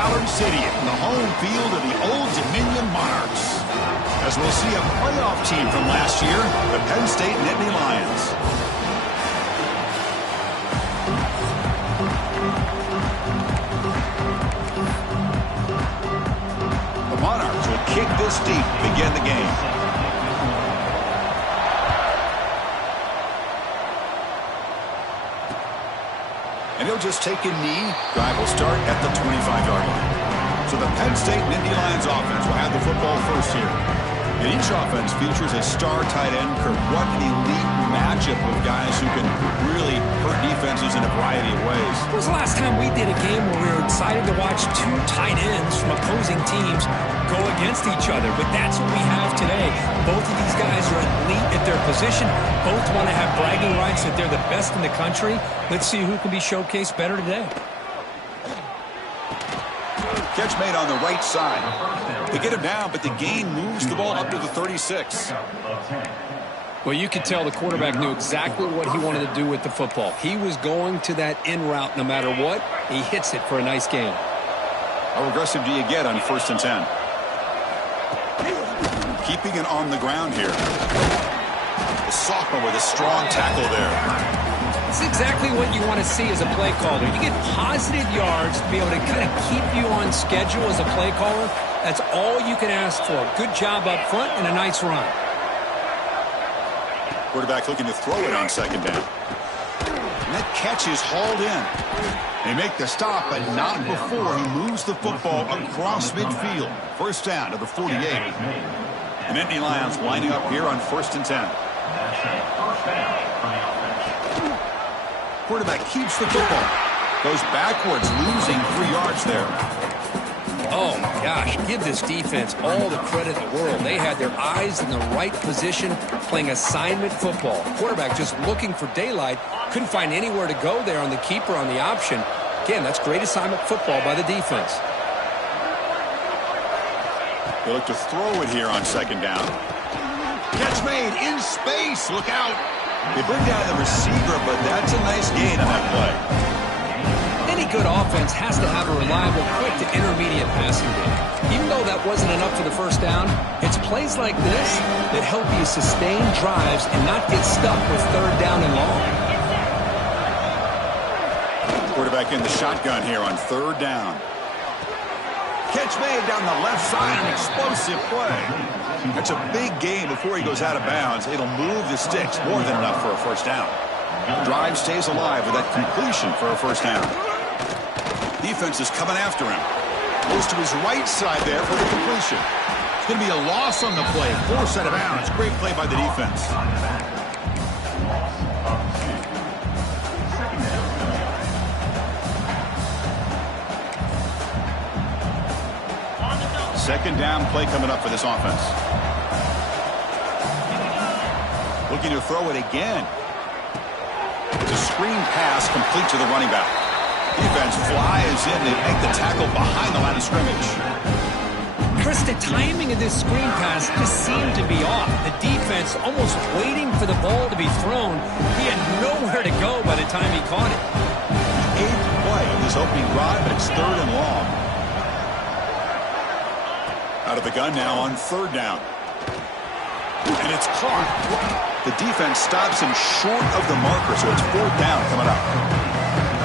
Ballard Stadium, the home field of the Old Dominion Monarchs. As we'll see a playoff team from last year, the Penn State Nittany Lions. The Monarchs will kick this deep to begin the game. And he'll just take a knee. Drive will start at the 25-yard line. So the Penn State Nittany Lions offense will have the football first here. And each offense features a star tight end. Kurt, what an elite matchup of guys who can really hurt defenses in a variety of ways. When was the last time we did a game where we were excited to watch two tight ends from opposing teams go against each other? But that's what we have today. Both of these guys are elite at their position. Both want to have bragging rights that they're the best in the country. Let's see who can be showcased better today. Catch made on the right side. They get him down, but the gain moves the ball up to the 36. Well, you could tell the quarterback knew exactly what he wanted to do with the football. He was going to that in route no matter what. He hits it for a nice gain. How aggressive do you get on 1st and 10? Keeping it on the ground here. The sophomore with a strong tackle there. It's exactly what you want to see as a play caller. You get positive yards to be able to kind of keep you on schedule as a play caller. That's all you can ask for. Good job up front and a nice run. Quarterback looking to throw it on 2nd down. And that catch is hauled in. They make the stop, but not before he moves the football across midfield. 1st down to the 48. The Nittany Lions lining up here on 1st and 10. Quarterback keeps the football. Goes backwards, losing 3 yards there. Oh, my gosh. Give this defense all the credit in the world. They had their eyes in the right position, playing assignment football. Quarterback just looking for daylight. Couldn't find anywhere to go there on the keeper on the option. Again, that's great assignment football by the defense. They look to throw it here on 2nd down. Catch made in space. Look out. They bring down the receiver, but that's a nice gain on that play. Any good offense has to have a reliable, quick to intermediate passing game. Even though that wasn't enough for the 1st down, it's plays like this that help you sustain drives and not get stuck with 3rd down and long. Quarterback in the shotgun here on 3rd down. Catch made down the left side, an explosive play. That's a big gain before he goes out of bounds. It'll move the sticks, more than enough for a 1st down. The drive stays alive with that completion for a 1st down. Defense is coming after him. Goes to his right side there for the completion. It's going to be a loss on the play. Forced out of bounds. Great play by the defense. Second down play coming up for this offense. Looking to throw it again. It's a screen pass complete to the running back. Defense flies in to make the tackle behind the line of scrimmage. Chris, the timing of this screen pass just seemed to be off. The defense almost waiting for the ball to be thrown. He had nowhere to go by the time he caught it. 8th play of this opening drive, but it's 3rd and long. Out of the gun now on 3rd down. And it's caught. The defense stops him short of the marker, so it's 4th down coming up.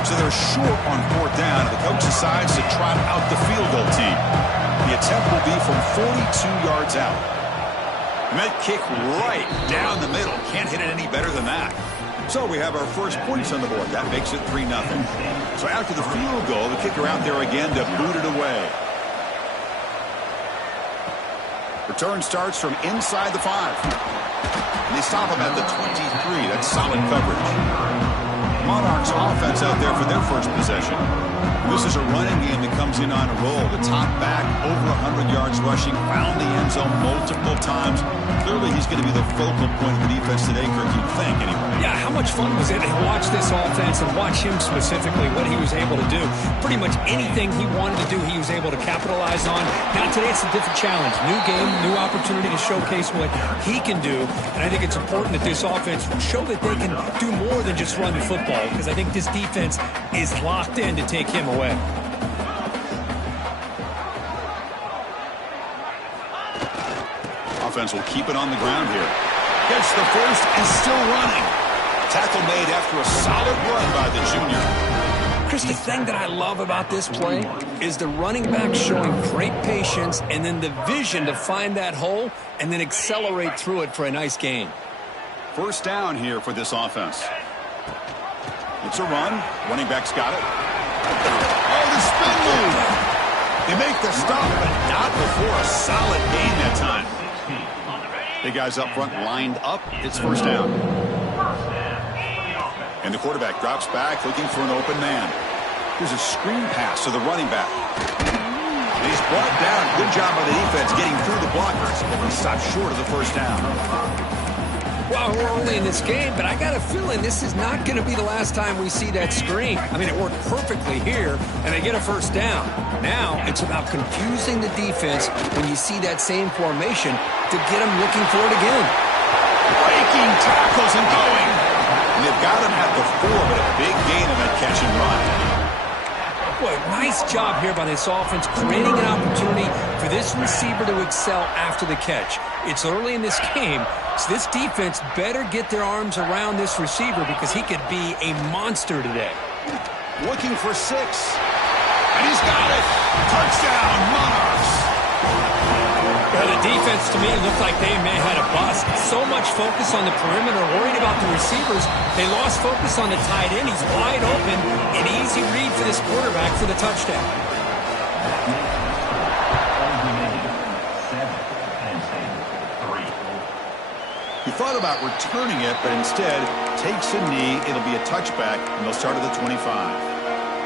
So they're short on 4th down, and the coach decides to trot out the field goal team. The attempt will be from 42 yards out. And that kick right down the middle. Can't hit it any better than that. So we have our first points on the board. That makes it 3-0. So after the field goal, the kicker out there again to boot it away. Return starts from inside the 5. And they stop him at the 23. That's solid coverage. Monarchs offense out there for their first possession. This is a running game that comes in on a roll. The top back, over 100 yards rushing, found the end zone multiple times. Clearly, he's going to be the focal point of the defense today, Kirk, you'd think, anyway. Yeah, how much fun was it to watch this offense and watch him specifically, what he was able to do. Pretty much anything he wanted to do, he was able to capitalize on. Now, today, it's a different challenge. New game, new opportunity to showcase what he can do. And I think it's important that this offense show that they can do more than just run the football, because I think this defense is locked in to take him away. offense will keep it on the ground here. Gets the first and still running. Tackle made after a solid run by the junior. Chris, the thing that I love about this play is the running back showing great patience and then the vision to find that hole and then accelerate through it for a nice gain. First down here for this offense. It's a run. Running back's got it. Oh, the spin move. They make the stop, but not before a solid gain that time. The guys up front lined up. It's first down. And the quarterback drops back looking for an open man. Here's a screen pass to the running back. And he's brought down. Good job by the defense getting through the blockers. But he stopped short of the first down. Well, we're early in this game, but I got a feeling this is not going to be the last time we see that screen. I mean, it worked perfectly here, and they get a first down. Now it's about confusing the defense when you see that same formation to get them looking for it again. Breaking tackles and going. And they've got him at the 4, but a big gain in that catch and run. Boy, nice job here by this offense, creating an opportunity for this receiver to excel after the catch. It's early in this game, so this defense better get their arms around this receiver because he could be a monster today. Looking for 6. And he's got it. Touchdown, Monarchs. Well, the defense, to me, looked like they may have had a bust. So much focus on the perimeter, worried about the receivers. They lost focus on the tight end. He's wide open. An easy read for this quarterback for the touchdown. He thought about returning it, but instead takes a knee. It'll be a touchback, and they'll start at the 25.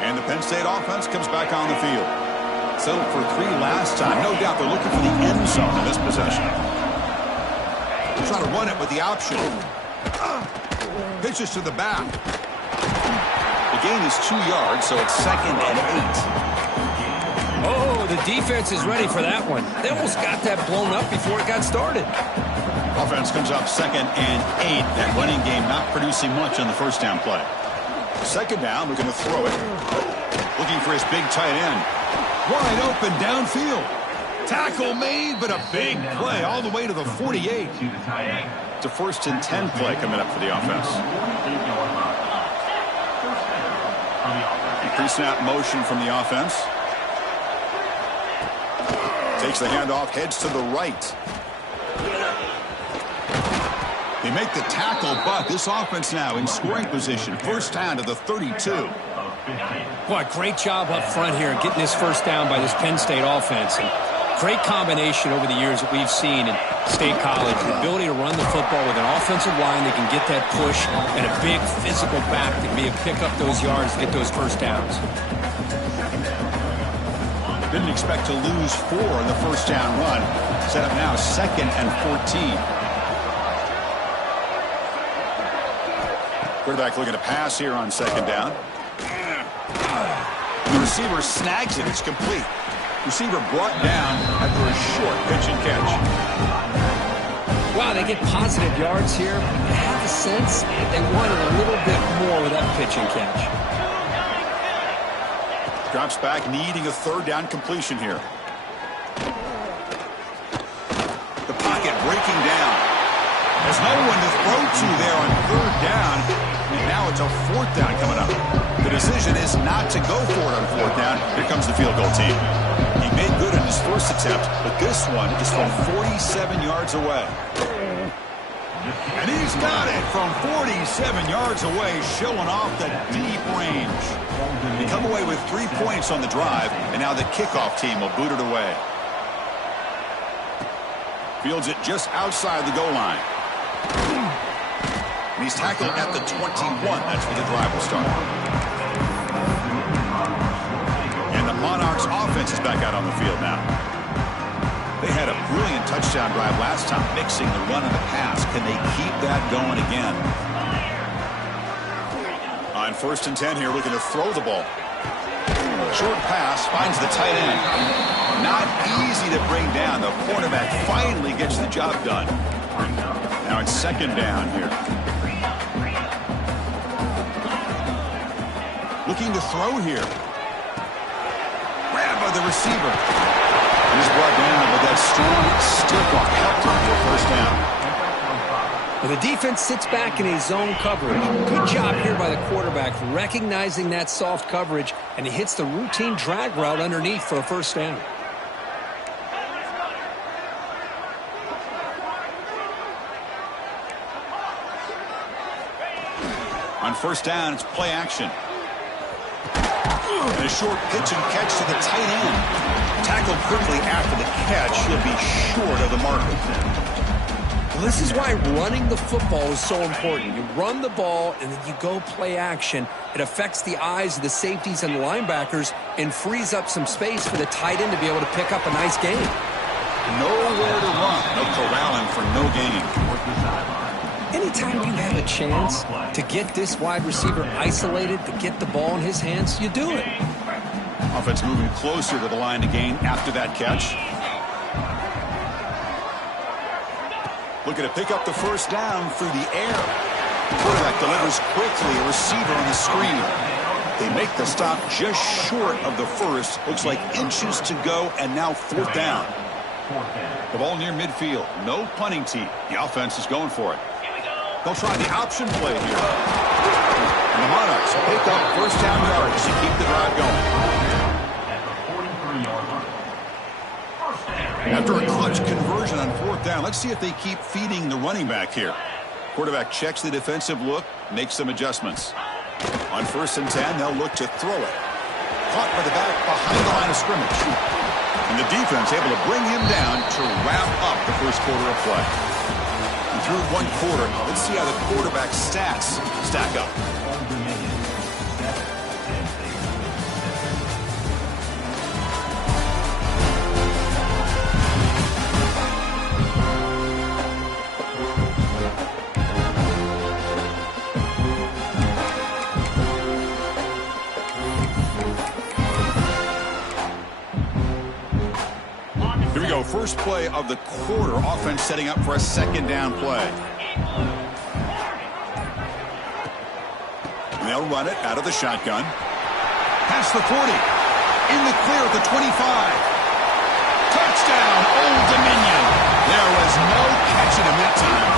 And the Penn State offense comes back on the field. Settled for 3 last time. No doubt they're looking for the end zone in this possession. They'll try to run it with the option. Pitches to the back. The gain is 2 yards, so it's 2nd and 8. Oh, the defense is ready for that one. They almost got that blown up before it got started. Offense comes up 2nd and 8. That running game not producing much on the first down play. 2nd down, looking to throw it. Looking for his big tight end. Wide open downfield. Tackle made, but a big play all the way to the 48. It's a 1st and 10 play coming up for the offense. Pre-snap motion from the offense. Takes the handoff, heads to the right. They make the tackle, but this offense now in scoring position. First down to the 32. Boy, great job up front here getting this first down by this Penn State offense. And great combination over the years that we've seen in State College. The ability to run the football with an offensive line that can get that push and a big physical back that can be able to pick up those yards to get those first downs. Didn't expect to lose 4 in the first down run. Set up now 2nd and 14. Quarterback looking to pass here on 2nd down. The receiver snags it. It's complete. Receiver brought down after a short pitch and catch. Wow, they get positive yards here. I have a sense that they wanted a little bit more with that pitch and catch. Drops back, needing a 3rd down completion here. The pocket breaking down. There's no one to throw to there on 3rd down. And now it's a 4th down coming up. The decision is not to go for it on 4th down. Here comes the field goal team. He made good on his first attempt, but this one is from 47 yards away. And he's got it from 47 yards away, showing off the deep range. They come away with 3 points on the drive, and now the kickoff team will boot it away. Fields it just outside the goal line. And he's tackled at the 21. That's where the drive will start. And the Monarchs offense is back out on the field now. They had a brilliant touchdown drive last time, mixing the run and the pass. Can they keep that going again? On 1st and 10 here, looking to throw the ball. Short pass, finds the tight end. Not easy to bring down. The cornerback finally gets the job done. Now it's 2nd down here. Looking to throw here. Grabbed by the receiver. And he's brought down, but that strong stick on helped him for a first down. Well, the defense sits back in a zone coverage. Good job here by the quarterback recognizing that soft coverage, and he hits the routine drag route underneath for a first down. On first down, it's play action. And a short pitch and catch to the tight end. Tackled quickly after the catch. He'll be short of the marker. Well, this is why running the football is so important. You run the ball, and then you go play action. It affects the eyes of the safeties and the linebackers and frees up some space for the tight end to be able to pick up a nice gain. Nowhere to run. No corralling for no gain. Anytime you have a chance to get this wide receiver isolated, to get the ball in his hands, you do it. Offense moving closer to the line to gain after that catch. Looking to pick up the first down through the air. Quarterback delivers quickly, a receiver on the screen. They make the stop just short of the first. Looks like inches to go, and now fourth down. The ball near midfield. No punting tee. The offense is going for it. They'll try the option play here. And the Monarchs pick up first down yards to keep the drive going. After a clutch conversion on fourth down, let's see if they keep feeding the running back here. Quarterback checks the defensive look, makes some adjustments. On 1st and 10, they'll look to throw it. Caught by the back behind the line of scrimmage. And the defense able to bring him down to wrap up the first quarter of play. And through one quarter, let's see how the quarterback's stats stack up. Here we go, first play of the quarter. Offense setting up for a second down play. And they'll run it out of the shotgun. Past the 40. In the clear at the 25. Touchdown, Old Dominion. There was no catching him that time.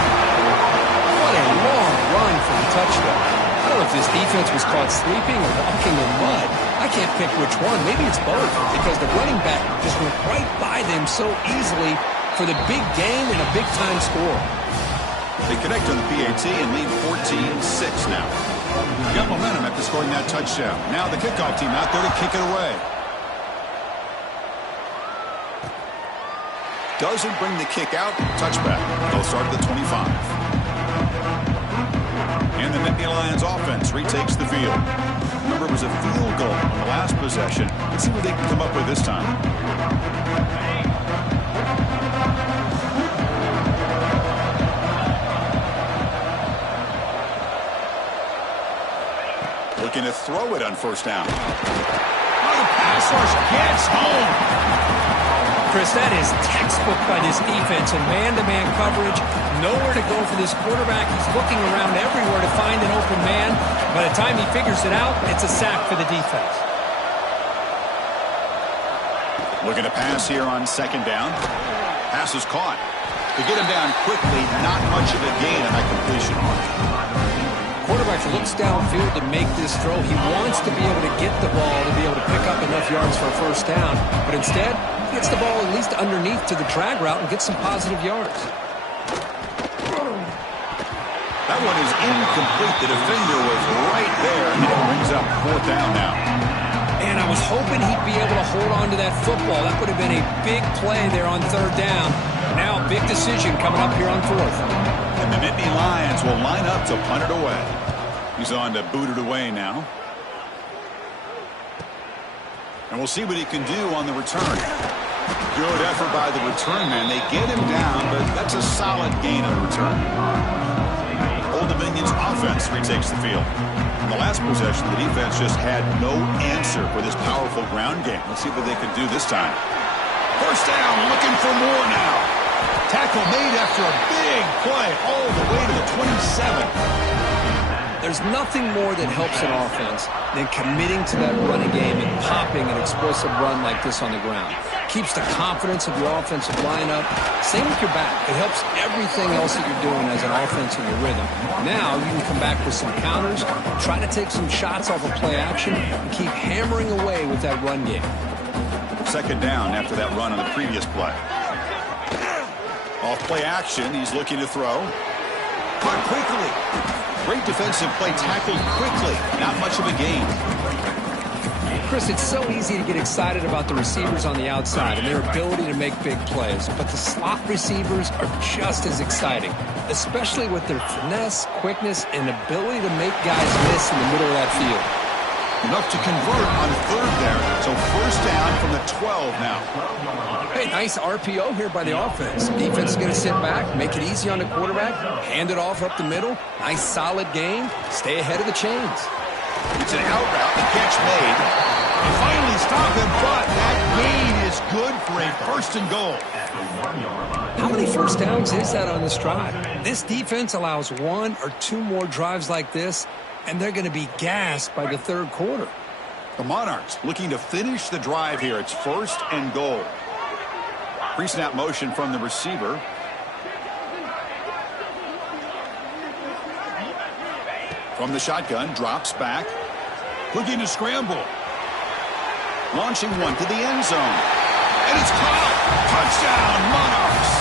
What a long run for the touchdown. I don't know if this defense was caught sleeping or walking in mud. I can't pick which one. Maybe it's both, because the running back just went right by them so easily for the big gain and a big-time score. They connect on the PAT and lead 14-6 now. Got momentum after scoring that touchdown. Now the kickoff team out there to kick it away. Doesn't bring the kick out. Touchback. They'll start at the 25. And the Nittany Lions offense retakes the field. Remember, it was a field goal on the last possession. Let's see what they can come up with this time. Looking to throw it on first down. Oh, the pass rush gets home. Chris, that is textbook by this defense in man-to-man coverage. Nowhere to go for this quarterback. He's looking around everywhere to find an open man. By the time he figures it out, it's a sack for the defense. Looking to pass here on second down. Pass is caught. To get him down quickly, not much of a gain on that completion. Quarterback looks downfield to make this throw. He wants to be able to get the ball to be able to pick up enough yards for a first down. But instead, he gets the ball at least underneath to the drag route and gets some positive yards. That one is incomplete. The defender was right there, and it brings up fourth down now. And I was hoping he'd be able to hold on to that football. That would have been a big play there on third down. Now, big decision coming up here on fourth. And the Nittany Lions will line up to punt it away. He's on to boot it away now. And we'll see what he can do on the return. Good effort by the return man. They get him down, but that's a solid gain on the return. Old Dominion's offense retakes the field. In the last possession, the defense just had no answer for this powerful ground game. Let's see what they can do this time. First down, looking for more now. Tackle made after a big play all the way to the 27. There's nothing more that helps an offense than committing to that running game and popping an explosive run like this on the ground. Keeps the confidence of your offensive lineup. Same with your back. It helps everything else that you're doing as an offense in your rhythm. Now you can come back with some counters, try to take some shots off of play action, and keep hammering away with that run game. Second down after that run on the previous play. Off play action, he's looking to throw. Caught quickly. Great defensive play, tackled quickly. Not much of a gain. Chris, it's so easy to get excited about the receivers on the outside and their ability to make big plays, but the slot receivers are just as exciting, especially with their finesse, quickness, and ability to make guys miss in the middle of that field. Enough to convert on third there. So first down from the 12 now. Hey, nice RPO here by the offense. Defense is going to sit back, make it easy on the quarterback, hand it off up the middle. Nice solid gain. Stay ahead of the chains. It's an out route. The catch made. They finally stop him, but that gain is good for a first and goal. How many first downs is that on this drive? This defense allows one or two more drives like this, and they're going to be gassed by the third quarter. The Monarchs looking to finish the drive here. It's first and goal. Pre-snap motion from the receiver. From the shotgun, drops back. Looking to scramble. Launching one to the end zone. And it's caught! Touchdown, Monarchs!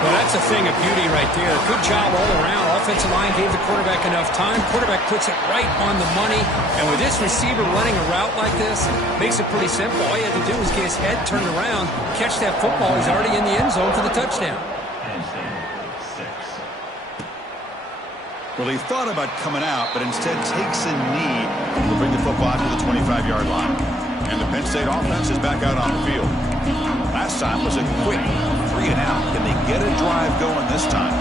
Well, that's a thing of beauty right there. Good job all around. Offensive line gave the quarterback enough time. Quarterback puts it right on the money. And with this receiver running a route like this, makes it pretty simple. All you have to do is get his head turned around, catch that football. He's already in the end zone for the touchdown. Well, he thought about coming out, but instead takes a knee to bring the football to the 25-yard line. And the Penn State offense is back out on the field. Last time was a quick 3 and out. Can they get a drive going this time?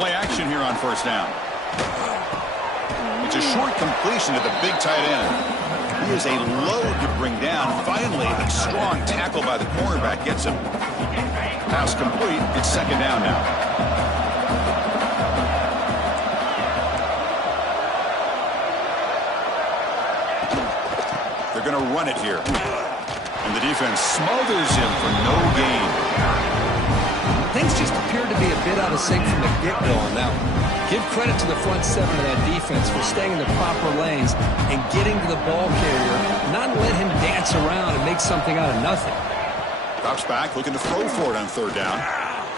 Play action here on first down. It's a short completion to the big tight end. He is a load to bring down. Finally, a strong tackle by the cornerback gets him. Pass complete. It's second down now. They're going to run it here. And the defense smothers him for no gain. Things just appeared to be a bit out of sync from the get-go on that one. Give credit to the front seven of that defense for staying in the proper lanes and getting to the ball carrier, not let him dance around and make something out of nothing. Drops back, looking to throw for it on third down.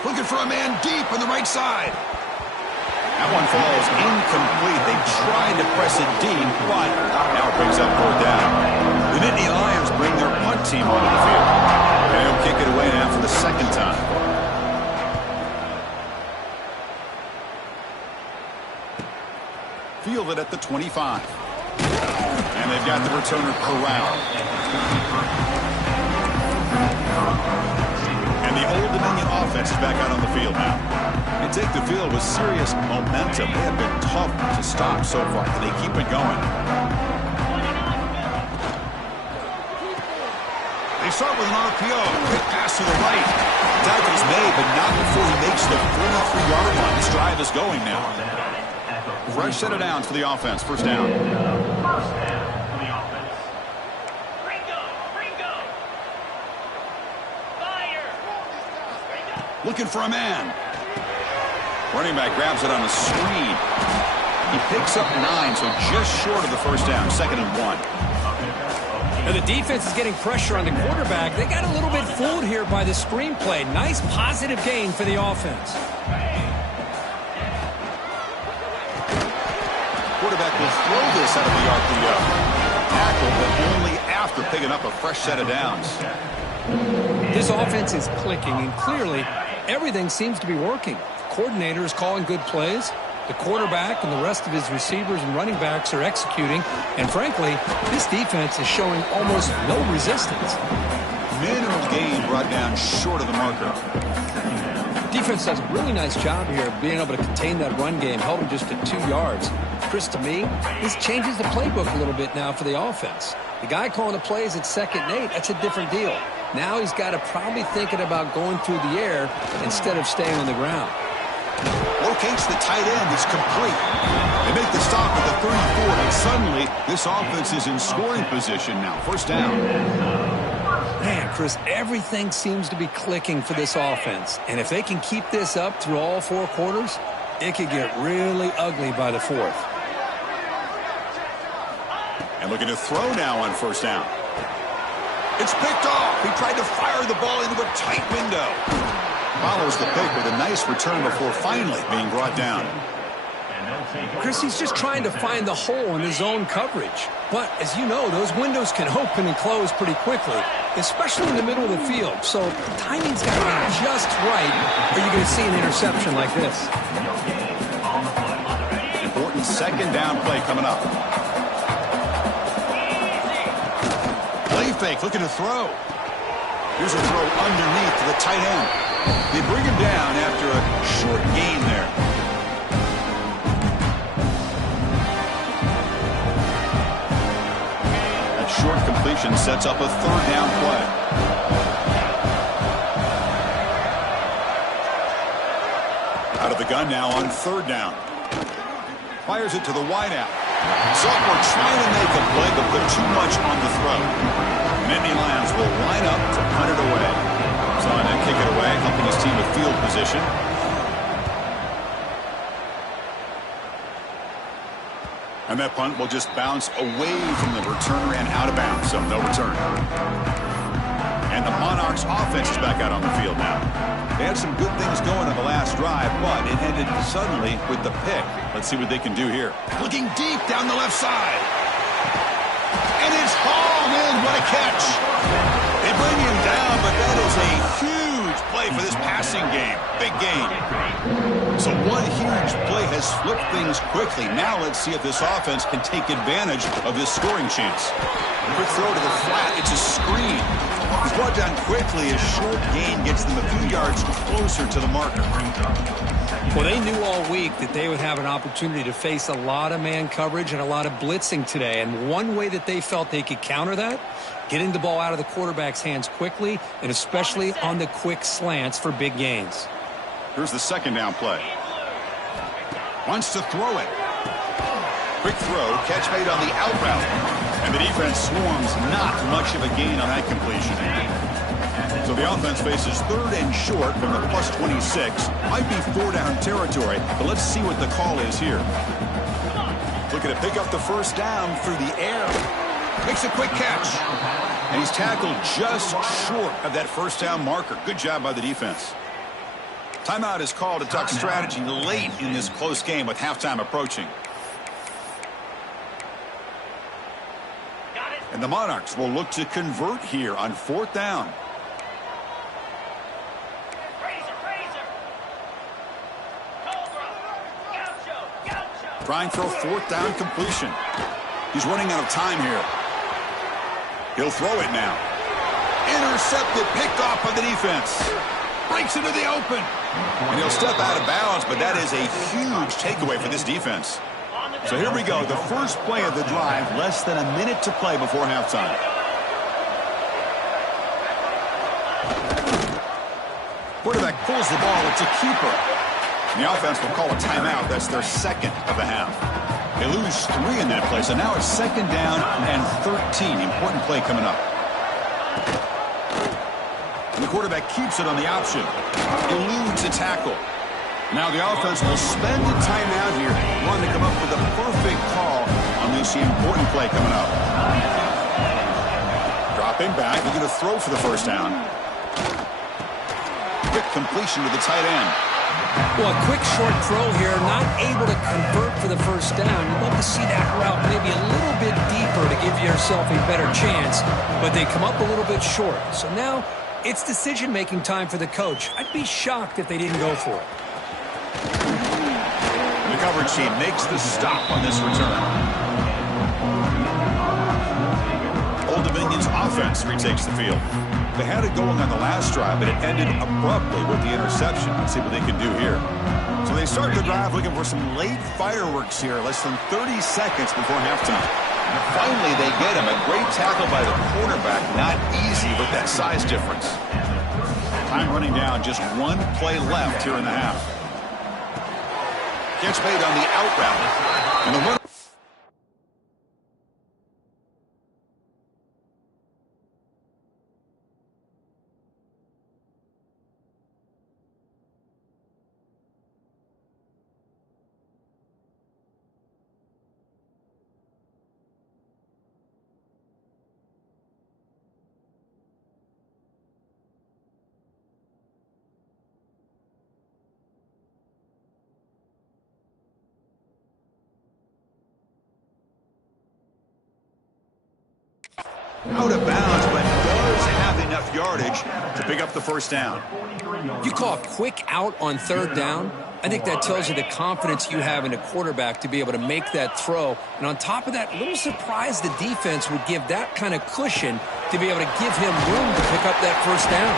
Looking for a man deep on the right side. That one falls incomplete. They tried to press it deep, but now it brings up fourth down. The Nittany Lions bring their punt team onto the field. And they'll kick it away now for the second time. Fielded at the 25. And they've got the returner corralled. And the Old Dominion offense is back out on the field now. They take the field with serious momentum. They have been tough to stop so far. Can they keep it going? They start with an RPO. Quick pass to the right. Tackle's made, but not before he makes the 43-yard line. This drive is going now. Fresh set of downs for the offense. First down. Looking for a man. Running back grabs it on a screen. He picks up 9, so just short of the first down. Second and 1. Now the defense is getting pressure on the quarterback. They got a little bit fooled here by the screen play. Nice positive gain for the offense. Quarterback will throw this out of the RPO. Tackle, but only after picking up a fresh set of downs. This offense is clicking, and clearly everything seems to be working. The coordinator is calling good plays. The quarterback and the rest of his receivers and running backs are executing. And frankly, this defense is showing almost no resistance. Minimal gain brought down short of the marker. Defense does a really nice job here of being able to contain that run game, held him just at 2 yards. Chris, to me, this changes the playbook a little bit now for the offense. The guy calling the plays at 2nd and 8, that's a different deal. Now he's got to probably thinking about going through the air instead of staying on the ground. Locates the tight end. It's complete. They make the stop at the 34, and suddenly this offense is in scoring position now. First down. Man, Chris, everything seems to be clicking for this offense. And if they can keep this up through all 4 quarters, it could get really ugly by the 4th. And looking to throw now on first down. It's picked off. He tried to fire the ball into a tight window. Follows the pick with a nice return before finally being brought down. Chris, he's just trying to find the hole in his own coverage. But, as you know, those windows can open and close pretty quickly, especially in the middle of the field. So the timing's got to be just right, or you're going to see an interception like this. Important second down play coming up. Play fake, looking to throw. Here's a throw underneath to the tight end. They bring him down after a short gain there. That short completion sets up a third down play. Out of the gun now on third down. Fires it to the wideout. Sophomore trying to make a play, but put too much on the throw. Nittany Lions will line up to punt it away. Zana kick it away, helping his team with field position. And that punt will just bounce away from the returner and out of bounds, so no return. And the Monarchs offense is back out on the field now. They had some good things going on the last drive, but it ended suddenly with the pick. Let's see what they can do here. Looking deep down the left side. And it's hauled in. What a catch. They bring him down, but that is a huge play for this passing game. Big game. So one huge play has flipped things quickly. Now let's see if this offense can take advantage of this scoring chance. Quick throw to the flat. It's a screen. He's brought down quickly. A short gain gets them a few yards closer to the marker. Well, they knew all week that they would have an opportunity to face a lot of man coverage and a lot of blitzing today. And one way that they felt they could counter that, getting the ball out of the quarterback's hands quickly, and especially on the quick slants for big gains. Here's the second down play. Wants to throw it. Quick throw, catch made on the out route. And the defense swarms, not much of a gain on that completion. So the offense faces third and short from the plus 26. Might be 4-down territory, but let's see what the call is here. Looking to pick up the first down through the air. Makes a quick catch. And he's tackled just short of that first down marker. Good job by the defense. Timeout is called to talk strategy late in this close game with halftime approaching. And the Monarchs will look to convert here on fourth down. Trying for a fourth down completion. He's running out of time here. He'll throw it now. Intercepted, picked off by the defense. Breaks into the open. And he'll step out of bounds, but that is a huge takeaway for this defense. So here we go, the first play of the drive, less than a minute to play before halftime. Quarterback pulls the ball, it's a keeper. And the offense will call a timeout. That's their second of the half. They lose 3 in that play, so now it's second down and 13. Important play coming up. And the quarterback keeps it on the option. Eludes a tackle. Now the offense will spend a timeout here, wanting to come up with a perfect call on this important play coming up. Dropping back, looking to throw for the first down. Quick completion to the tight end. Well, a quick short throw here, not able to convert for the first down. You'd love to see that route maybe a little bit deeper to give yourself a better chance, but they come up a little bit short. So now it's decision-making time for the coach. I'd be shocked if they didn't go for it. The coverage team makes the stop on this return. Old Dominion's offense retakes the field. They had it going on the last drive, but it ended abruptly with the interception. Let's see what they can do here. So they start the drive looking for some late fireworks here, less than 30 seconds before halftime. Finally, they get him. A great tackle by the quarterback. Not easy with that size difference. Time running down. Just one play left here in the half. Catch made on the out route. And the run. Out of bounds, but does have enough yardage to pick up the first down. You call a quick out on third down. I think that tells you the confidence you have in a quarterback to be able to make that throw. And on top of that, a little surprised the defense would give that kind of cushion to be able to give him room to pick up that first down.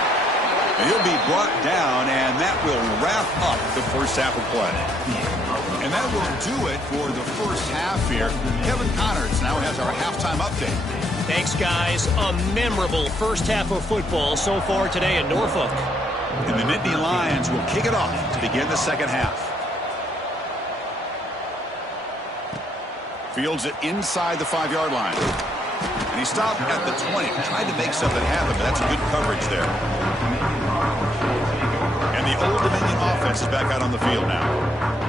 He'll be brought down, and that will wrap up the first half of play. And that will do it for the first half here. Kevin Connors now has our halftime update. Thanks, guys. A memorable first half of football so far today in Norfolk. And the Nittany Lions will kick it off to begin the second half. Fields it inside the 5-yard line. And he stopped at the 20. Tried to make something happen, but that's good coverage there. And the Old Dominion offense is back out on the field now.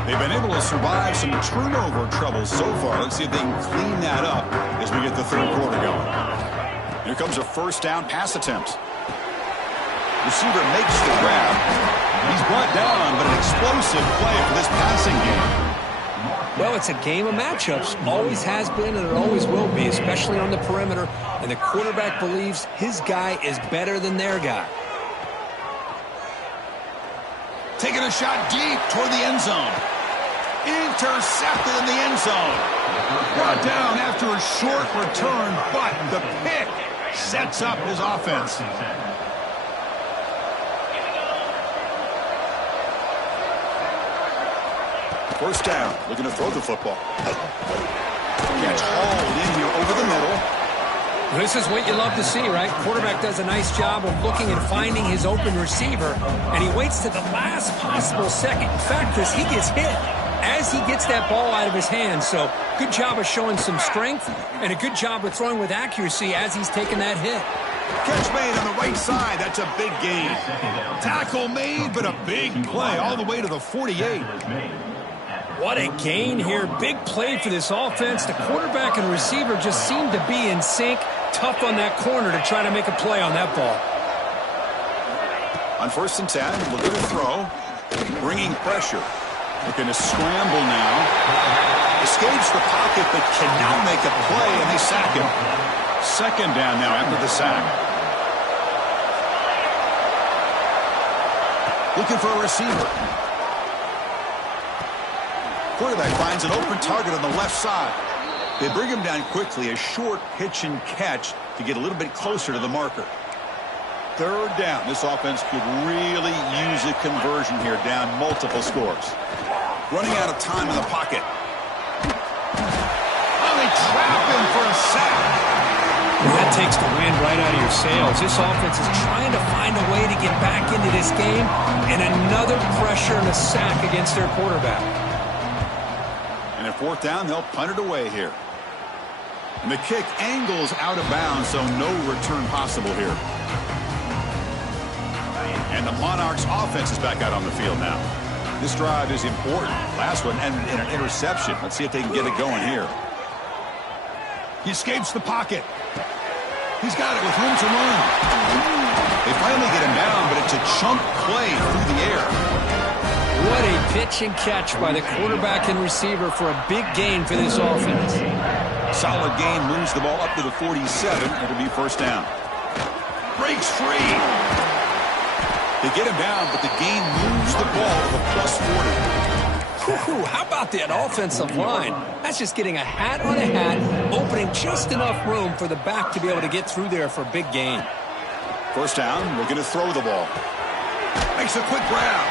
They've been able to survive some turnover troubles so far. Let's see if they can clean that up as we get the third quarter going. Here comes a first down pass attempt. Receiver makes the grab. He's brought down, but an explosive play for this passing game. Well, it's a game of matchups. Always has been, and it always will be, especially on the perimeter. And the quarterback believes his guy is better than their guy. Taking a shot deep toward the end zone. Intercepted in the end zone. Brought down after a short return, but the pick sets up his offense. First down, looking to throw the football. Catch hauled in here over the middle. This is what you love to see, right? Quarterback does a nice job of looking and finding his open receiver, and he waits to the last possible second. In fact, Chris, he gets hit as he gets that ball out of his hands. So good job of showing some strength and a good job of throwing with accuracy as he's taking that hit. Catch made on the right side. That's a big gain. Tackle made, but a big play all the way to the 48. What a gain here. Big play for this offense. The quarterback and receiver just seem to be in sync. Tough on that corner to try to make a play on that ball. On 1st and 10, looking to throw. Bringing pressure. Looking to scramble now. Escapes the pocket, but cannot make a play, and they sack him. Second down now after the sack. Looking for a receiver. Quarterback finds an open target on the left side. They bring him down quickly, a short pitch and catch to get a little bit closer to the marker. Third down. This offense could really use a conversion here, down multiple scores. Running out of time in the pocket. Oh, they trap him for a sack. Well, that takes the wind right out of your sails. This offense is trying to find a way to get back into this game, and another pressure and a sack against their quarterback. And at fourth down, they'll punt it away here. And the kick angles out of bounds, so no return possible here. And the Monarchs offense is back out on the field now. This drive is important. Last one ended in an interception. Let's see if they can get it going here. He escapes the pocket. He's got it with room to run. They finally get him down, but it's a chunk play through the air. What a pitch and catch by the quarterback and receiver for a big gain for this offense. Solid gain, moves the ball up to the 47. It'll be first down. Breaks free. They get him down, but the gain moves the ball to the plus 40. How about that offensive line? That's just getting a hat on a hat, opening just enough room for the back to be able to get through there for a big gain. First down, we're going to throw the ball. Makes a quick grab.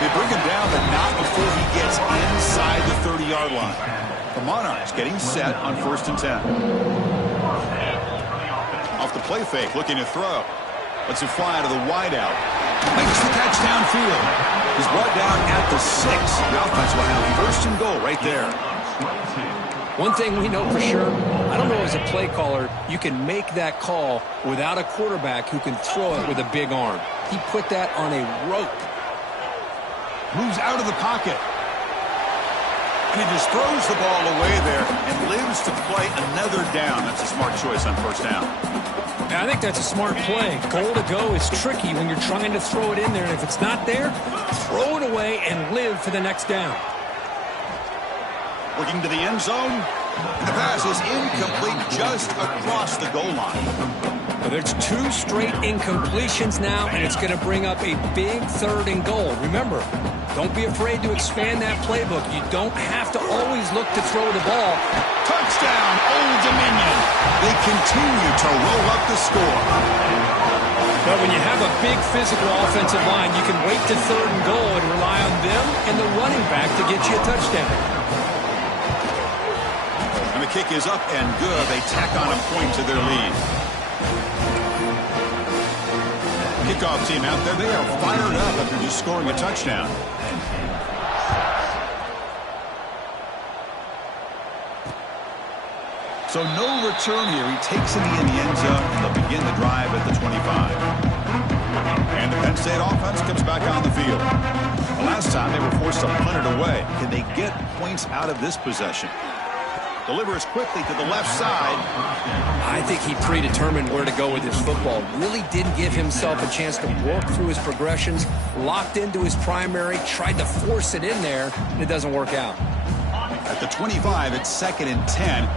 They bring him down, but not before he gets inside the 30-yard line. The Monarchs getting set on 1st and 10. Off the play fake, looking to throw. Lets it fly to the wideout. Makes the catch downfield. He's brought down at the 6. The offense will have 1st and goal right there. One thing we know for sure, I don't know as a play caller, you can make that call without a quarterback who can throw it with a big arm. He put that on a rope. Moves out of the pocket. And he just throws the ball away there and lives to play another down. That's a smart choice on 1st down. I think that's a smart play. Goal to go is tricky when you're trying to throw it in there. And if it's not there, throw it away and live for the next down. Looking to the end zone. And the pass is incomplete just across the goal line. Well, there's 2 straight incompletions now, and it's going to bring up a big 3rd and goal. Remember, don't be afraid to expand that playbook. You don't have to always look to throw the ball. Touchdown, Old Dominion. They continue to roll up the score. But when you have a big physical offensive line, you can wait to 3rd and goal and rely on them and the running back to get you a touchdown. And the kick is up and good. They tack on a point to their lead. Kickoff team out there, they are fired up after just scoring a touchdown. So no return here. He takes it in the end zone, and they'll begin the drive at the 25. And the Penn State offense comes back on the field. The last time they were forced to punt it away. Can they get points out of this possession? Delivers quickly to the left side. I think he predetermined where to go with his football. Really didn't give himself a chance to work through his progressions. Locked into his primary, tried to force it in there, and it doesn't work out. At the 25, it's 2nd and 10.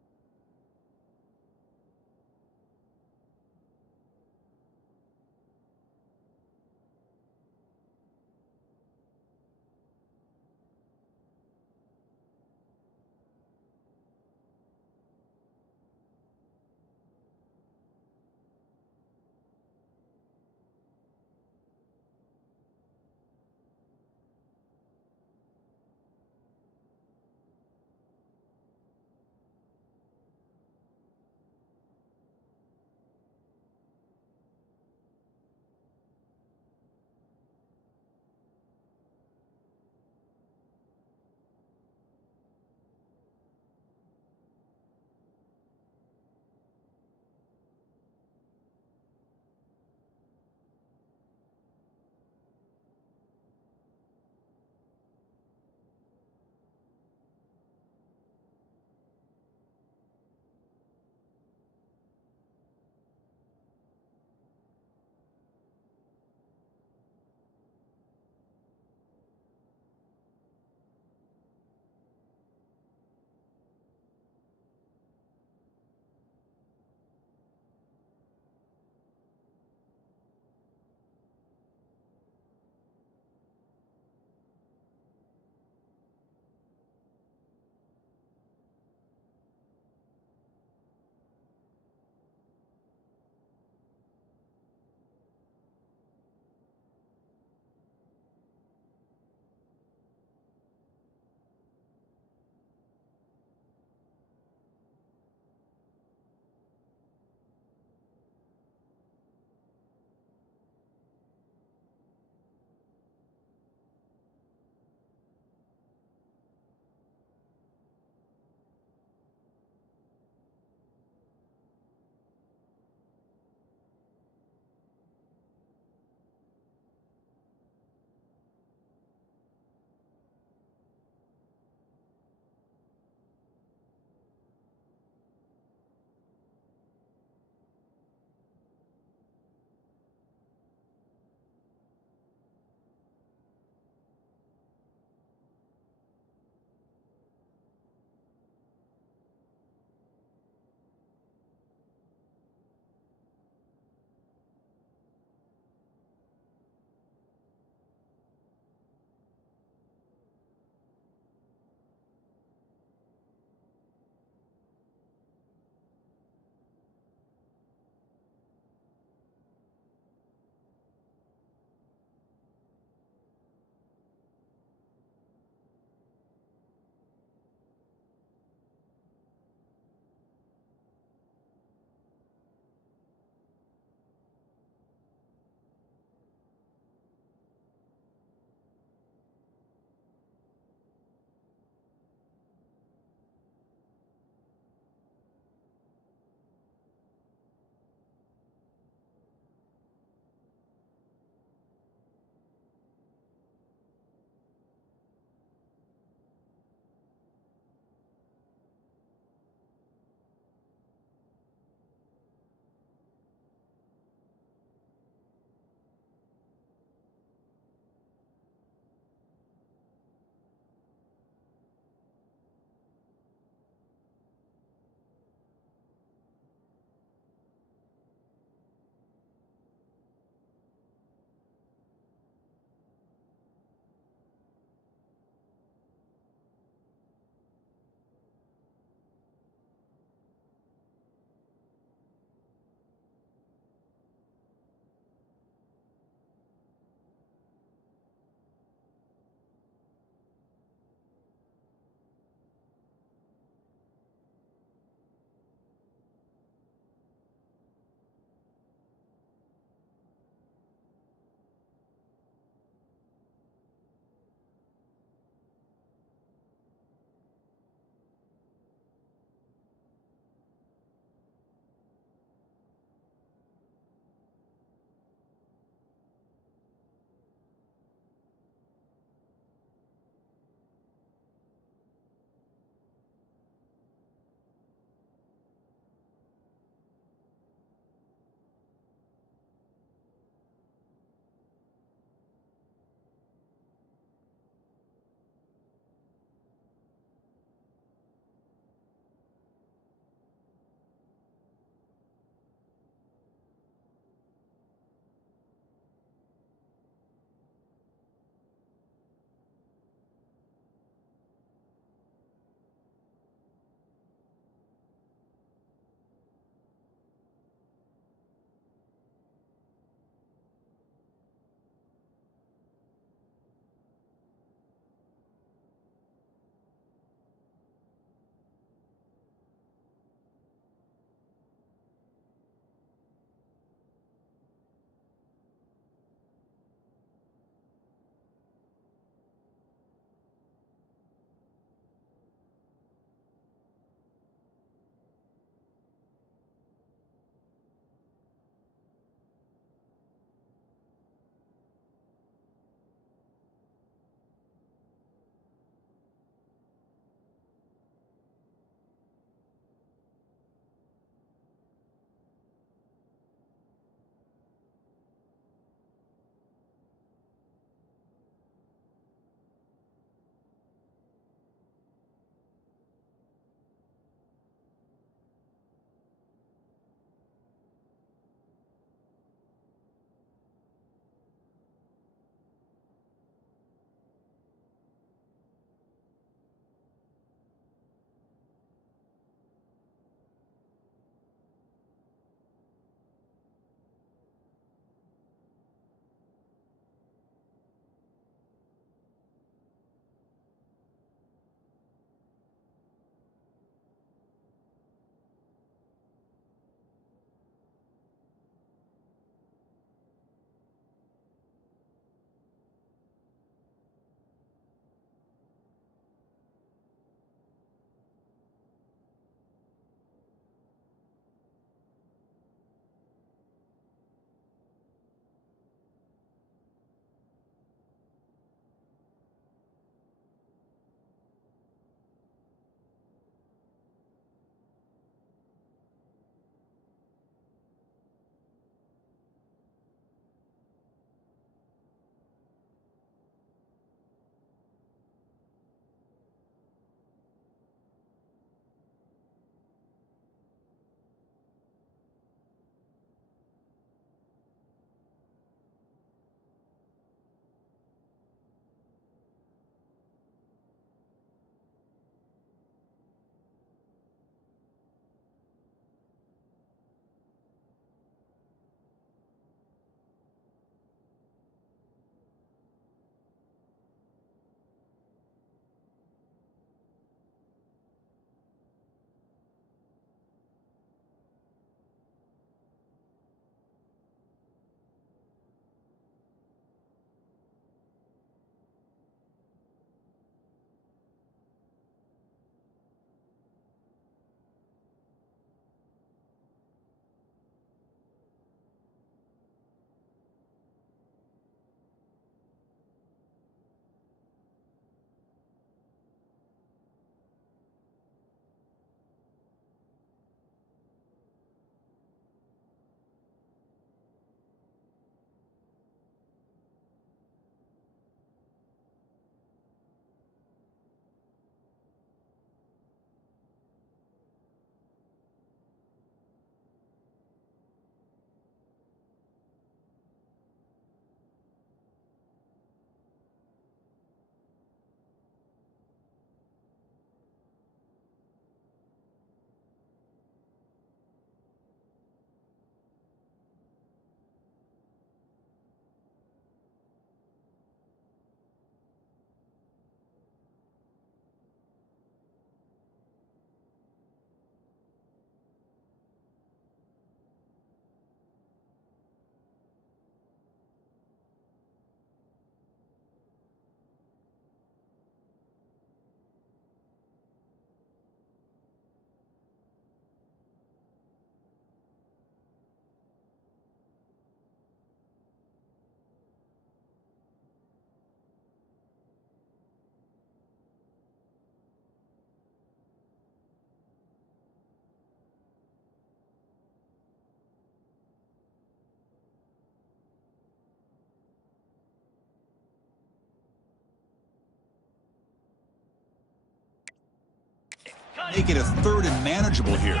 Make it a third and manageable here.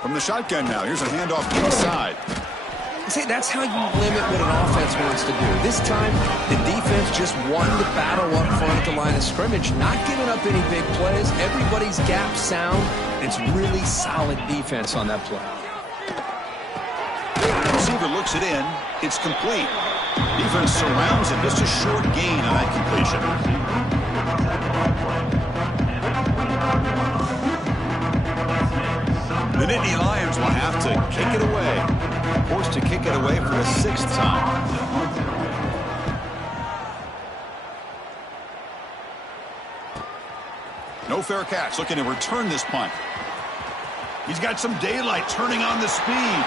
From the shotgun now, here's a handoff inside. See, that's how you limit what an offense wants to do. This time, the defense just wanted to battle up front at the line of scrimmage, not giving up any big plays. Everybody's gap sound. It's really solid defense on that play. The receiver looks it in. It's complete. Defense surrounds him. Just a short gain on that completion. The Nittany Lions will have to kick it away. Forced to kick it away for the 6th time. No fair catch. Looking to return this punt. He's got some daylight turning on the speed.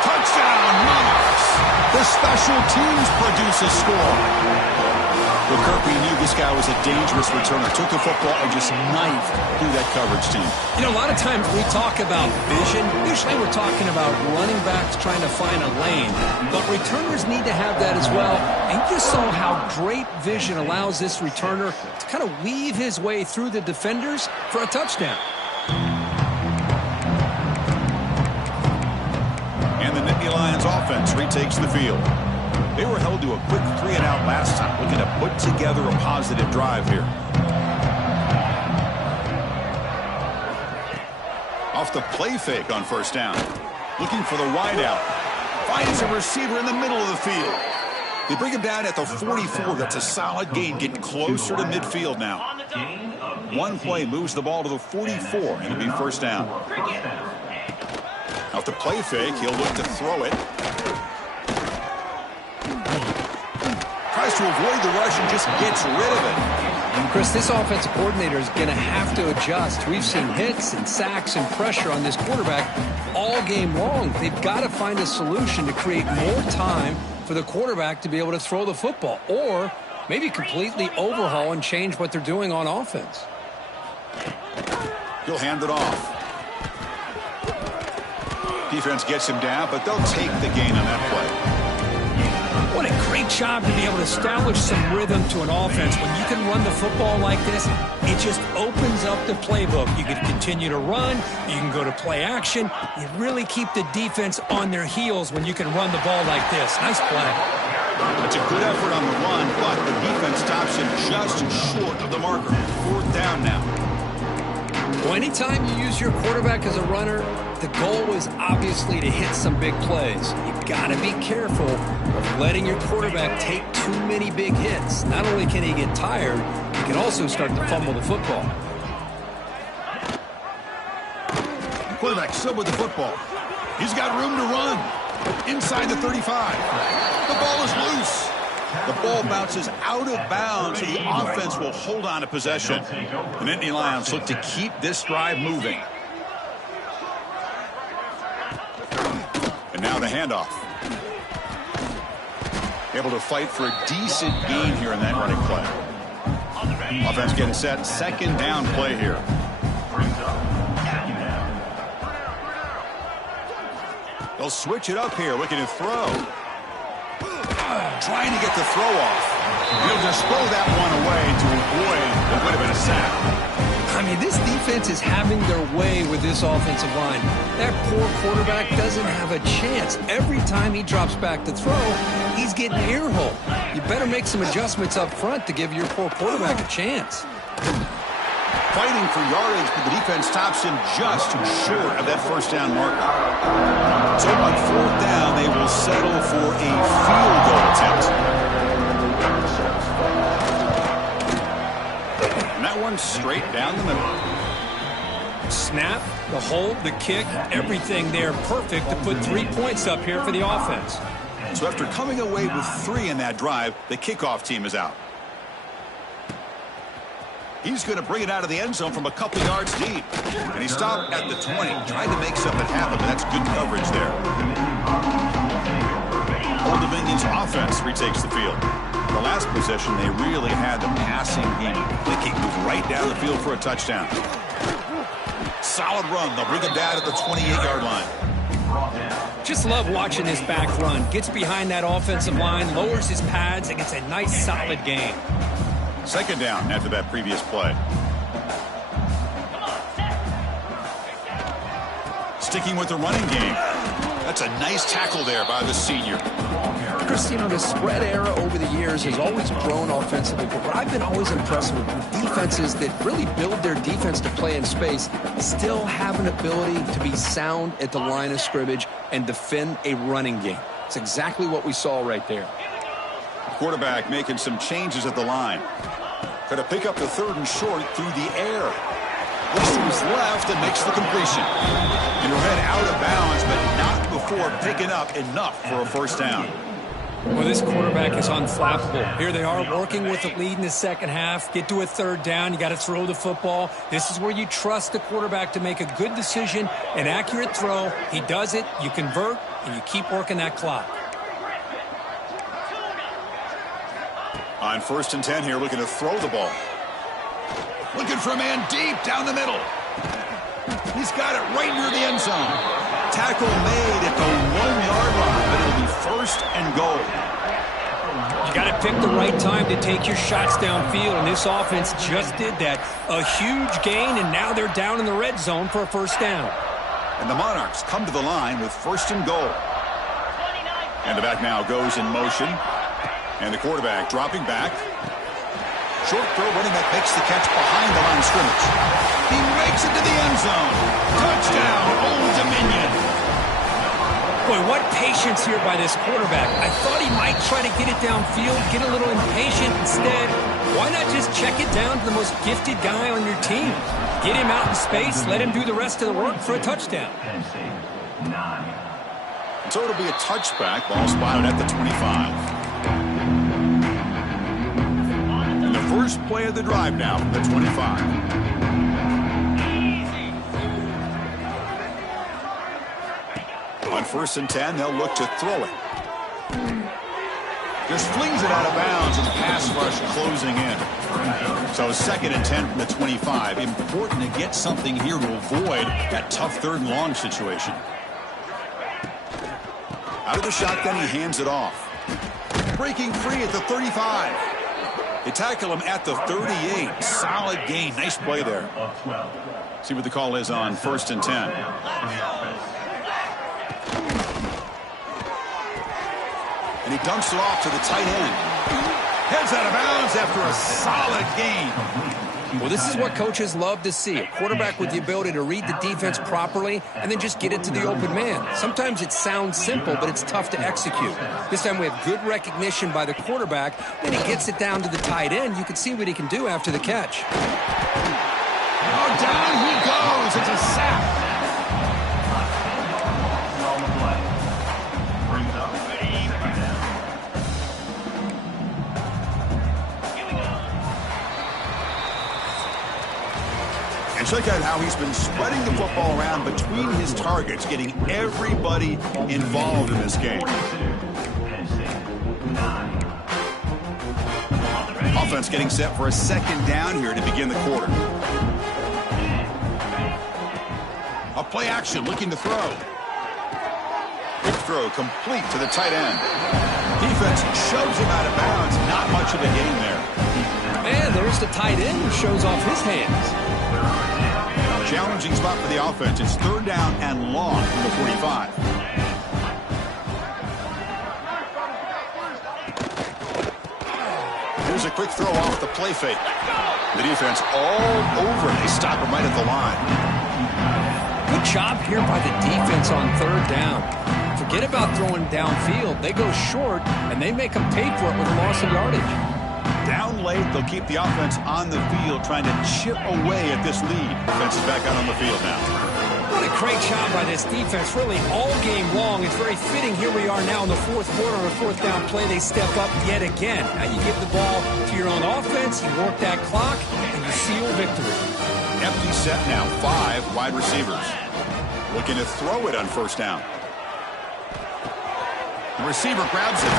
Touchdown, Monarchs! The special teams produce a score. Well, Kirby knew this guy was a dangerous returner. Took the football and just knifed through that coverage team. You know, a lot of times we talk about vision. Usually we're talking about running backs trying to find a lane. But returners need to have that as well. And you just saw how great vision allows this returner to kind of weave his way through the defenders for a touchdown. And the Nittany Lions offense retakes the field. They were held to a quick 3-and-out last time, looking to put together a positive drive here. Off the play fake on first down. Looking for the wideout. Finds a receiver in the middle of the field. They bring him down at the 44. That's a solid gain, getting closer to midfield now. One play moves the ball to the 44, and it'll be first down. Off the play fake, he'll look to throw it. Tries to avoid the rush and just gets rid of it. And Chris, this offensive coordinator is going to have to adjust. We've seen hits and sacks and pressure on this quarterback all game long. They've got to find a solution to create more time for the quarterback to be able to throw the football, or maybe completely overhaul and change what they're doing on offense. He'll hand it off. Defense gets him down, but they'll take the gain on that play. What a great job to be able to establish some rhythm to an offense. When you can run the football like this, it just opens up the playbook. You can continue to run. You can go to play action. You really keep the defense on their heels when you can run the ball like this. Nice play. It's a good effort on the run, but the defense stops him just short of the marker. 4th down now. Well, anytime you use your quarterback as a runner, the goal is obviously to hit some big plays. You've got to be careful of letting your quarterback take too many big hits. Not only can he get tired, he can also start to fumble the football. Quarterback still with the football. He's got room to run. Inside the 35. The ball is loose. The ball bounces out of bounds, so the offense will hold on to possession. The Nittany Lions look to keep this drive moving. And now the handoff. Able to fight for a decent gain here in that running play. Offense getting set. 2nd down play here. They'll switch it up here, looking to throw. Trying to get the throw off. He'll just throw that one away to avoid what would have been a sack. I mean, this defense is having their way with this offensive line. That poor quarterback doesn't have a chance. Every time he drops back to throw, he's getting ear-hole. You better make some adjustments up front to give your poor quarterback a chance. Fighting for yardage, but the defense stops him just short of that first down marker. So on 4th down, they will settle for a field goal attempt. And that one straight down the middle. Snap, the hold, the kick, everything there perfect to put 3 points up here for the offense. So after coming away with 3 in that drive, the kickoff team is out. He's going to bring it out of the end zone from a couple yards deep. And he stopped at the 20, trying to make something happen, but that's good coverage there. Old Dominion's offense retakes the field. The last possession, they really had the passing game clicking, moved right down the field for a touchdown. Solid run. They'll bring him down at the 28-yard line. Just love watching this back run. Gets behind that offensive line, lowers his pads, and gets a nice, solid gain. Second down after that previous play. Sticking with the running game. That's a nice tackle there by the senior. Chris, the spread era over the years has always grown offensively, but what I've been always impressed with defenses that really build their defense to play in space still have an ability to be sound at the line of scrimmage and defend a running game. It's exactly what we saw right there. Quarterback making some changes at the line. Got to pick up the third and short through the air. Looks to his left and makes the completion. And head out of bounds, but not before picking up enough for a first down. Well, this quarterback is unflappable. Here they are working with the lead in the second half. Get to a third down. You got to throw the football. This is where you trust the quarterback to make a good decision, an accurate throw. He does it. You convert, and you keep working that clock. On 1st and 10 here, looking to throw the ball. Looking for a man deep down the middle. He's got it right near the end zone. Tackle made at the 1-yard line, but it'll be 1st and goal. You got to pick the right time to take your shots downfield, and this offense just did that. A huge gain, and now they're down in the red zone for a first down. And the Monarchs come to the line with 1st and goal. And the back now goes in motion. And the quarterback dropping back. Short throw, running back makes the catch behind the line of scrimmage. He makes it to the end zone. Touchdown, Old Dominion. Boy, what patience here by this quarterback. I thought he might try to get it downfield, get a little impatient. Instead, why not just check it down to the most gifted guy on your team? Get him out in space, let him do the rest of the work for a touchdown. So it'll be a touchback. Ball spotted at the 25. First play of the drive now from the 25. On 1st and 10, they'll look to throw it. Just flings it out of bounds, and the pass rush closing in. So 2nd and 10 from the 25. Important to get something here to avoid that tough 3rd and long situation. Out of the shotgun, he hands it off. Breaking free at the 35. They tackle him at the 38. Solid gain. Nice play there. See what the call is on 1st and 10. And he dumps it off to the tight end. Heads out of bounds after a solid gain. Well, this is what coaches love to see. A quarterback with the ability to read the defense properly and then just get it to the open man. Sometimes it sounds simple, but it's tough to execute. This time we have good recognition by the quarterback, and he gets it down to the tight end. You can see what he can do after the catch. Oh, down he goes. It's a sack. And check out how he's been spreading the football around between his targets, getting everybody involved in this game. Offense getting set for a 2nd down here to begin the quarter. A play action, looking to throw. Quick throw, complete to the tight end. Defense shoves him out of bounds. Not much of a gain there. And there's the tight end who shows off his hands. Challenging spot for the offense. It's 3rd down and long from the 45. Here's a quick throw off the play fake. The defense all over. They stop him right at the line. Good job here by the defense on 3rd down. Forget about throwing downfield. They go short, and they make them pay for it with a loss of yardage. Down late, they'll keep the offense on the field, trying to chip away at this lead. Offense is back out on the field now. What a great job by this defense, really all game long. It's very fitting. Here we are now in the 4th quarter on a 4th down play. They step up yet again. Now you give the ball to your own offense, you work that clock, and you seal victory. Empty set now, 5 wide receivers. Looking to throw it on 1st down. The receiver grabs it.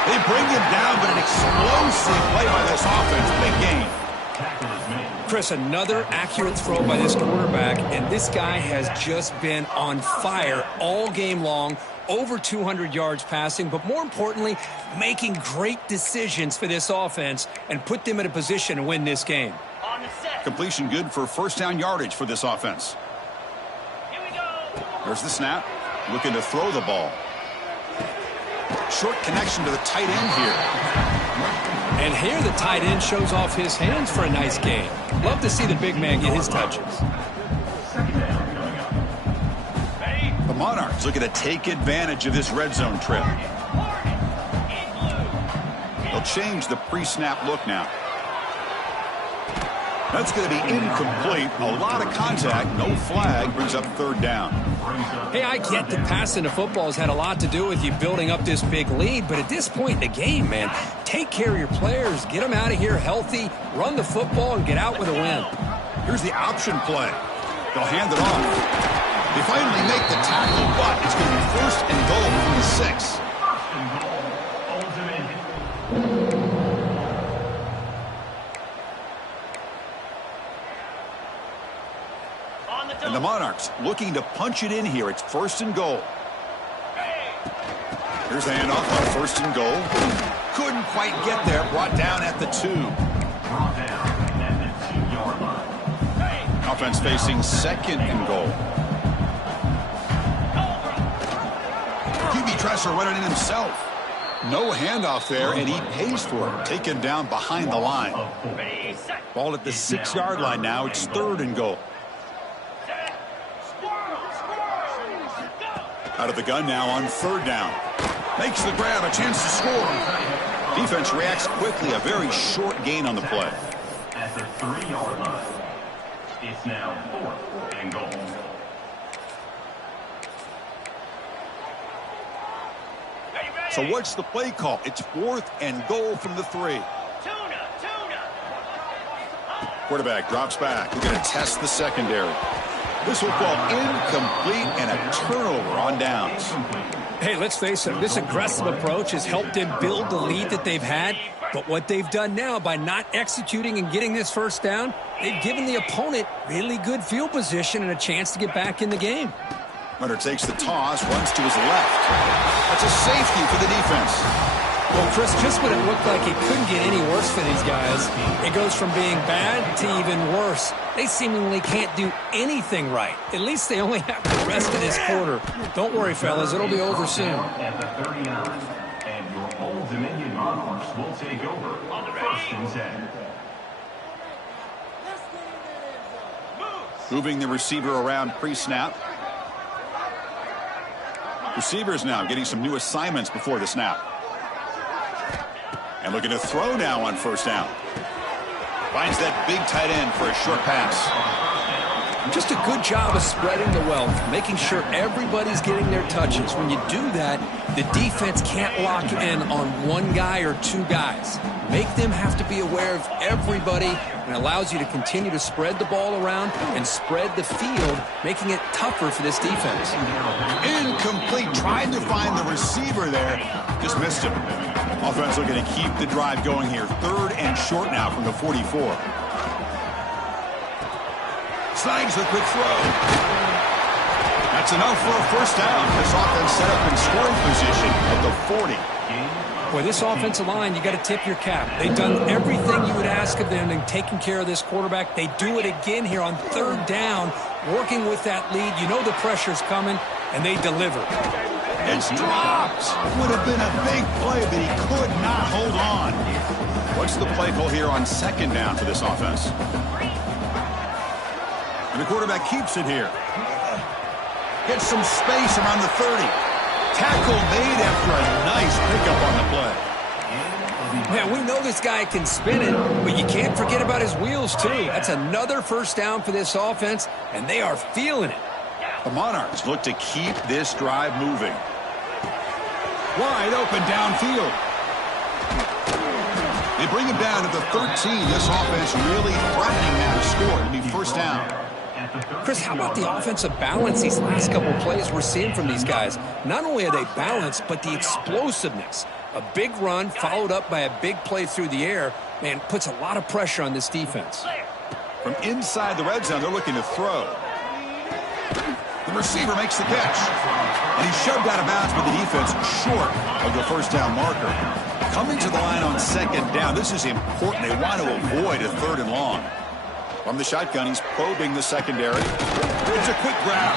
They bring him down, but an explosive play by this offense. Big gain. Chris, another accurate throw by this quarterback, and this guy has just been on fire all game long. Over 200 yards passing, but more importantly, making great decisions for this offense and put them in a position to win this game. Completion good for first down yardage for this offense. Here we go. There's the snap. Looking to throw the ball. Short connection to the tight end here. And here the tight end shows off his hands for a nice gain. Love to see the big man get his touches. The Monarchs looking to take advantage of this red zone trip. They'll change the pre-snap look now. That's going to be incomplete. A lot of contact. No flag. Brings up third down. Hey, I get that passing the football has had a lot to do with you building up this big lead, but at this point in the game, man, take care of your players. Get them out of here healthy, run the football, and get out with a win. Here's the option play. They'll hand it off. They finally make the tackle, but it's going to be first and goal from the 6. And the Monarchs looking to punch it in here. It's first and goal. Here's the handoff on first and goal. Couldn't quite get there. Brought down at the 2. Offense facing second and goal. QB Tresser went it in himself. No handoff there, and he pays for it. Taken down behind the line. Ball at the 6-yard line now. It's third and goal. Out of the gun now on third down. Makes the grab, a chance to score. Defense reacts quickly, a very short gain on the play. At the 3-yard line, it's now 4th and goal. So what's the play call? It's 4th and goal from the 3. Quarterback drops back. We're going to test the secondary. This will fall incomplete and a turnover on downs. Hey, let's face it, this aggressive approach has helped them build the lead that they've had. But what they've done now by not executing and getting this first down, they've given the opponent really good field position and a chance to get back in the game. Runner takes the toss, runs to his left. That's a safety for the defense. Well, Chris, just when it looked like it couldn't get any worse for these guys, it goes from being bad to even worse. They seemingly can't do anything right. At least they only have the rest of this quarter. Don't worry, fellas. It'll be over soon. At the 39, and your Old Dominion Monarchs will take over on the first and 10. Moving the receiver around pre-snap. Receivers now getting some new assignments before the snap. And looking to throw now on first down. Finds that big tight end for a short pass. Just a good job of spreading the wealth, making sure everybody's getting their touches. When you do that, the defense can't lock in on one guy or two guys. Make them have to be aware of everybody, and allows you to continue to spread the ball around and spread the field, making it tougher for this defense. Incomplete. Tried to find the receiver there. Just missed him. Offense looking to keep the drive going here. Third and short now from the 44. Snags the quick throw. That's enough for a first down. This offense set up in scoring position at the 40. Boy, this offensive line, you got to tip your cap. They've done everything you would ask of them in taking care of this quarterback. They do it again here on third down, working with that lead. You know the pressure's coming, and they deliver. It's dropped. Would have been a big play, but he could not hold on. What's the play call here on second down for this offense? And the quarterback keeps it here. Gets some space around the 30. Tackle made after a nice pickup on the play. Man, we know this guy can spin it, but you can't forget about his wheels, too. That's another first down for this offense, and they are feeling it. The Monarchs look to keep this drive moving. Wide open downfield. They bring him down to the 13. This offense really threatening now to score. It'll be first down. Chris, how about the offensive balance these last couple plays we're seeing from these guys? Not only are they balanced, but the explosiveness. A big run followed up by a big play through the air, man, puts a lot of pressure on this defense. From inside the red zone, they're looking to throw. The receiver makes the catch. And he's shoved out of bounds by the defense short of the first down marker. Coming to the line on second down. This is important. They want to avoid a 3rd and long. From the shotgun, he's probing the secondary. It's a quick grab.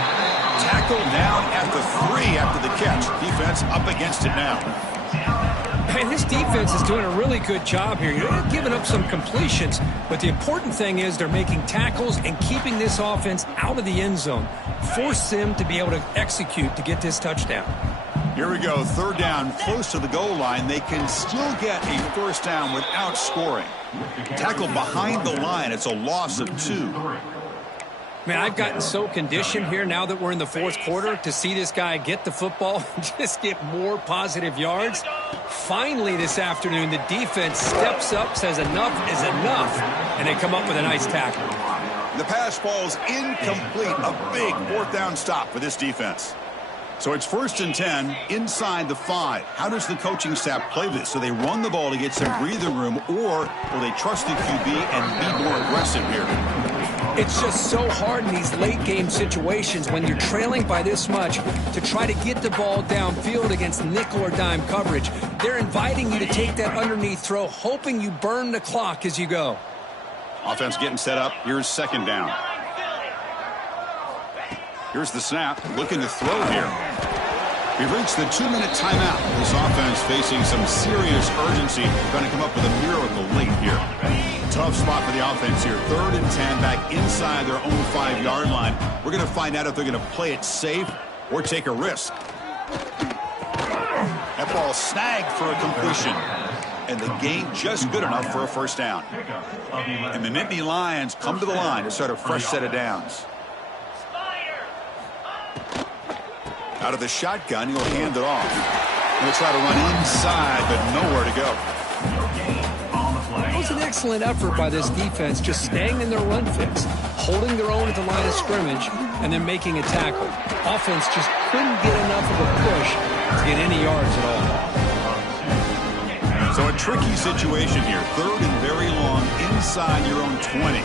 Tackle down at the 3 after the catch. Defense up against it now. And this defense is doing a really good job here. You're not giving up some completions, but the important thing is they're making tackles and keeping this offense out of the end zone. Force them to be able to execute to get this touchdown. Here we go. 3rd down, close to the goal line. They can still get a first down without scoring. Tackle behind the line. It's a loss of 2. Man, I've gotten so conditioned here now that we're in the 4th quarter to see this guy get the football and just get more positive yards. Finally this afternoon, the defense steps up, says enough is enough, and they come up with a nice tackle. The pass falls incomplete. A big 4th down stop for this defense. So it's 1st and 10 inside the 5. How does the coaching staff play this? So they run the ball to get some breathing room, or will they trust the QB and be more aggressive here? It's just so hard in these late game situations when you're trailing by this much to try to get the ball downfield against nickel or dime coverage. They're inviting you to take that underneath throw, hoping you burn the clock as you go. Offense getting set up. Here's 2nd down. Here's the snap. Looking to throw here. We've reached the 2-minute timeout. This offense facing some serious urgency. Trying to come up with a miracle late here. Tough spot for the offense here. 3rd and 10 back inside their own 5-yard line. We're going to find out if they're going to play it safe or take a risk. That ball snagged for a completion. And the gain just good enough for a first down. And the Nittany Lions come to the line to start a fresh set of downs. Out of the shotgun, he'll hand it off. He'll try to run inside, but nowhere to go. It was an excellent effort by this defense, just staying in their run fix, holding their own at the line of scrimmage, and then making a tackle. Offense just couldn't get enough of a push to get any yards at all. So a tricky situation here. 3rd and very long inside your own 20.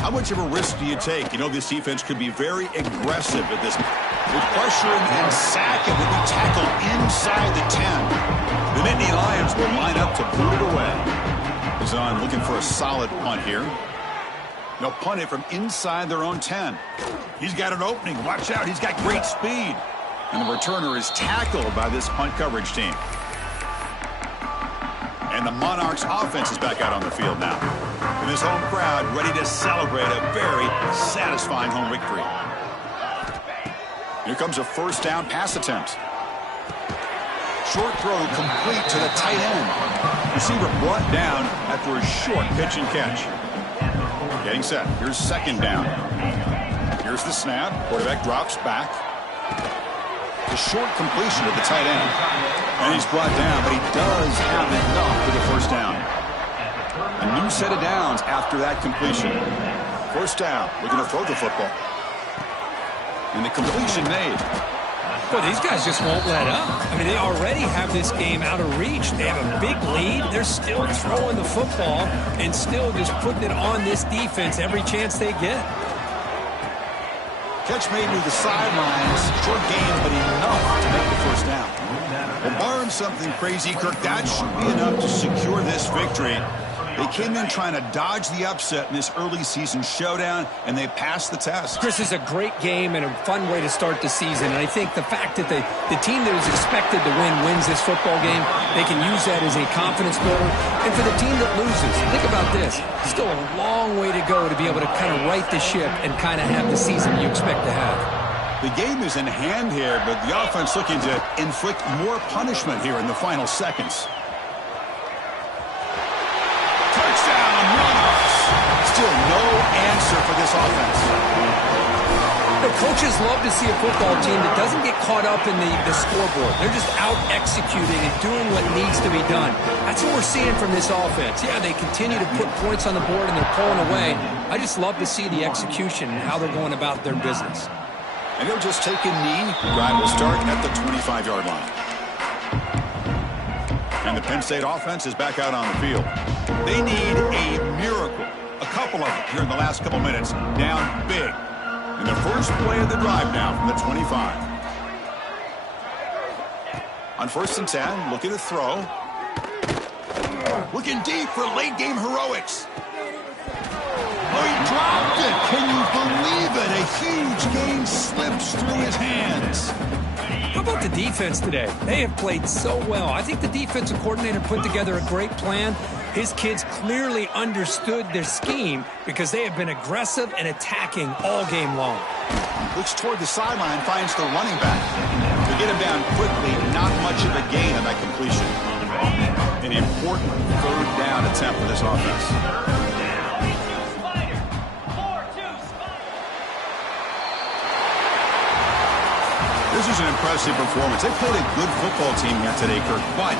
How much of a risk do you take? You know, this defense could be very aggressive at this. With pressure and sack, and will be tackled inside the 10. The Nittany Lions will line up to boot it away. He's on looking for a solid punt here. They'll punt it from inside their own 10. He's got an opening. Watch out. He's got great speed. And the returner is tackled by this punt coverage team. And the Monarchs offense is back out on the field now. And this home crowd ready to celebrate a very satisfying home victory. Here comes a first down pass attempt. Short throw complete to the tight end. Receiver brought down after a short pitch and catch. Getting set. Here's 2nd down. Here's the snap. Quarterback drops back. The short completion of the tight end. And he's brought down, but he does have enough for the first down. A new set of downs after that completion. First down. Looking to throw the football. And the completion made. Well, these guys just won't let up. I mean, they already have this game out of reach. They have a big lead. They're still throwing the football and still just putting it on this defense every chance they get. Catch made near the sidelines. Short gain, but enough to make the first down. Well, barring something crazy, Kirk, that should be enough to secure this victory. They came in trying to dodge the upset in this early season showdown, and they passed the test. Chris, is a great game and a fun way to start the season. And I think the fact that the team that is expected to win wins this football game, they can use that as a confidence builder. And for the team that loses, think about this. Still a long way to go to be able to kind of right the ship and kind of have the season you expect to have. The game is in hand here, but the offense looking to inflict more punishment here in the final seconds. Still no answer for this offense. The coaches love to see a football team that doesn't get caught up in the scoreboard. They're just out executing and doing what needs to be done. That's what we're seeing from this offense. Yeah, they continue to put points on the board and they're pulling away. I just love to see the execution and how they're going about their business. And they'll just take a knee. Drive will start at the 25-yard line. And the Penn State offense is back out on the field. They need a miracle. A a couple of them here in the last couple minutes, down big. And the first play of the drive now from the 25. On 1st and 10, looking to throw. Looking deep for late game heroics. Oh, he dropped it. Can you believe it? A huge game slips through his hands. How about the defense today? They have played so well. I think the defensive coordinator put together a great plan. His kids clearly understood their scheme because they have been aggressive and attacking all game long. Looks toward the sideline, finds the running back. To get him down quickly, not much of a gain on that completion. An important 3rd down attempt for this offense. This is an impressive performance. They played a good football team here today, Kirk, but